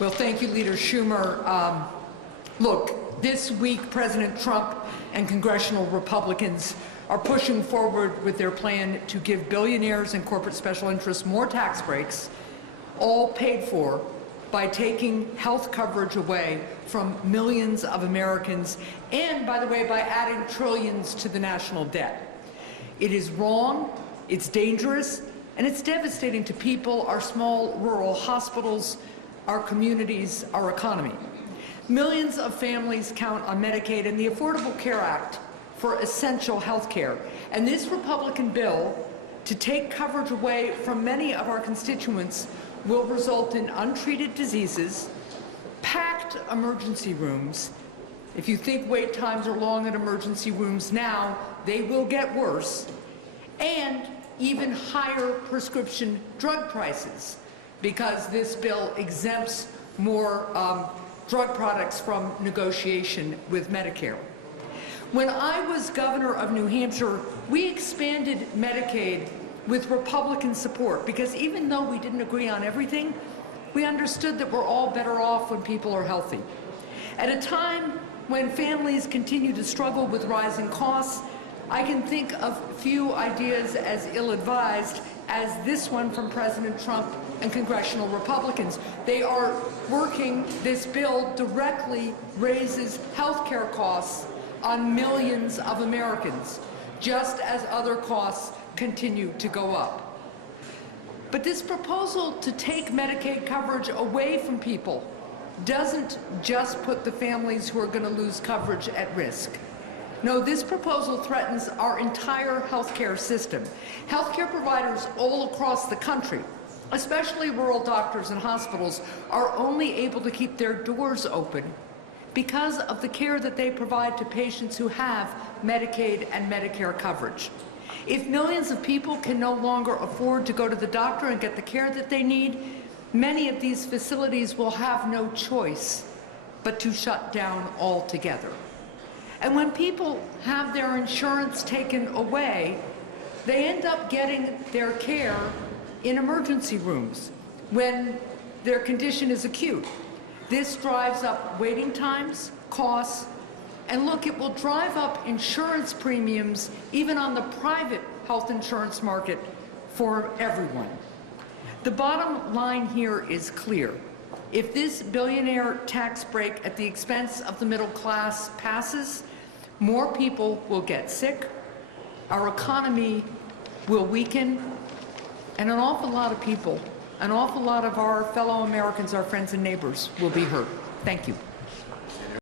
Well, thank you, Leader Schumer. Look, this week, President Trump and congressional Republicans are pushing forward with their plan to give billionaires and corporate special interests more tax breaks, all paid for by taking health coverage away from millions of Americans and, by the way, by adding trillions to the national debt. It is wrong, it's dangerous, and it's devastating to people, our small rural hospitals, our communities, our economy. Millions of families count on Medicaid and the Affordable Care Act for essential health care. And this Republican bill to take coverage away from many of our constituents will result in untreated diseases, packed emergency rooms. If you think wait times are long at emergency rooms now, they will get worse, and even higher prescription drug prices, because this bill exempts more drug products from negotiation with Medicare. When I was governor of New Hampshire, we expanded Medicaid with Republican support, because even though we didn't agree on everything, we understood that we're all better off when people are healthy. At a time when families continue to struggle with rising costs, I can think of few ideas as ill-advised as this one from President Trump and congressional Republicans. They are working, this bill directly raises health care costs on millions of Americans, just as other costs continue to go up. But this proposal to take Medicaid coverage away from people doesn't just put the families who are going to lose coverage at risk. No, this proposal threatens our entire healthcare system. Healthcare providers all across the country, especially rural doctors and hospitals, are only able to keep their doors open because of the care that they provide to patients who have Medicaid and Medicare coverage. If millions of people can no longer afford to go to the doctor and get the care that they need, many of these facilities will have no choice but to shut down altogether. And when people have their insurance taken away, they end up getting their care in emergency rooms when their condition is acute. This drives up waiting times, costs, and look, it will drive up insurance premiums even on the private health insurance market for everyone. The bottom line here is clear. If this billionaire tax break at the expense of the middle class passes, more people will get sick, our economy will weaken, and an awful lot of people, an awful lot of our fellow Americans, our friends and neighbors, will be hurt. Thank you.